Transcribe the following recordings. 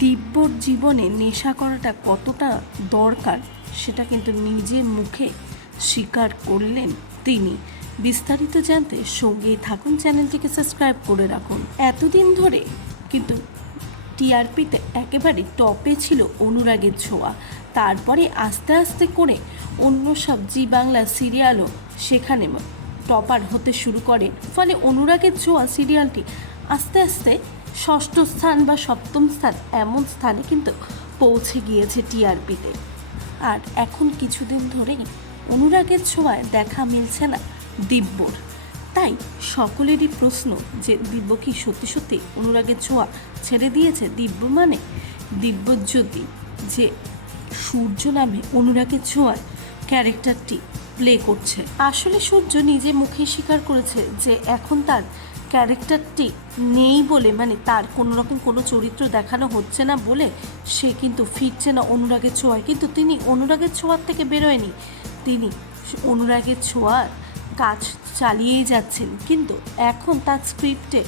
দিব্যর জীবনে নেশা করাটা কতটা দরকার সেটা কিন্তু নিজের মুখে স্বীকার করলেন তিনি। বিস্তারিত জানতে সঙ্গেই থাকুন, চ্যানেলটিকে সাবস্ক্রাইব করে রাখুন। এতদিন ধরে কিন্তু টিআরপিতে একেবারে টপে ছিল অনুরাগের ছোঁয়া। তারপরে আস্তে আস্তে করে অন্য সব জি বাংলা সিরিয়ালও সেখানে টপার হতে শুরু করে। ফলে অনুরাগের ছোঁয়া সিরিয়ালটি আস্তে আস্তে ষষ্ঠ স্থান বা সপ্তম স্থান এমন স্থানে কিন্তু পৌঁছে গিয়েছে টিআরপিতে। আর এখন কিছুদিন ধরেই অনুরাগের ছোঁয়ায় দেখা মিলছে না দিব্যর। তাই সকলেরই প্রশ্ন যে দিব্য কি সত্যি সত্যি অনুরাগের ছোঁয়া ছেড়ে দিয়েছে। দিব্যজ্যোতি যে সূর্য নামে অনুরাগের ছোঁয়ায় ক্যারেক্টারটি প্লে করছে, আসলে সূর্য নিজে মুখে স্বীকার করেছে যে এখন তার ক্যারেক্টারটি নেই বলে, মানে তার কোনো রকম কোনো চরিত্র দেখানো হচ্ছে না বলে সে কিন্তু ফিরছে না অনুরাগের ছোঁয়ায়। কিন্তু তিনি অনুরাগের ছোঁয়ার থেকে বেরোয়নি, তিনি অনুরাগের ছোঁয়ার কাজ চালিয়েই যাচ্ছেন। কিন্তু এখন তার স্ক্রিপ্টে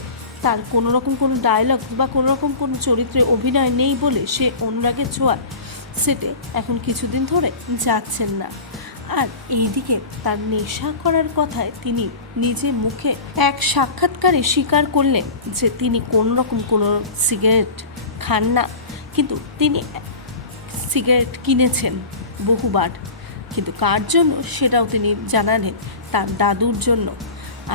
তার কোনো রকম কোনো ডায়লগ বা কোনো রকম কোনো চরিত্রে অভিনয় নেই বলে সে অনুরাগের ছোঁয়ার সেটে এখন কিছুদিন ধরে যাচ্ছেন না। আর এইদিকে তার নেশা করার কথায় তিনি নিজে মুখে এক সাক্ষাৎকারে স্বীকার করলেন যে তিনি কোনো রকম কোনো সিগারেট খান না, কিন্তু তিনি সিগারেট কিনেছেন বহুবার, কিন্তু কার জন্য সেটাও তিনি জানালেন, তার দাদুর জন্য।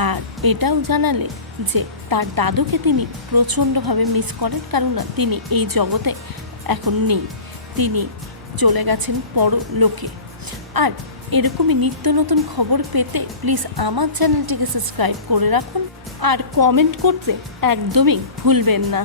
আর এটাও জানালেন যে তার দাদুকে তিনি প্রচণ্ডভাবে মিস করেন, কারণ তিনি এই জগতে এখন নেই, তিনি চলে গেছেন পরলোকে। আর এরকমই নিত্য নতুন খবর পেতে প্লিজ আমার চ্যানেলটিকে সাবস্ক্রাইব করে রাখুন আর কমেন্ট করতে একদমই ভুলবেন না।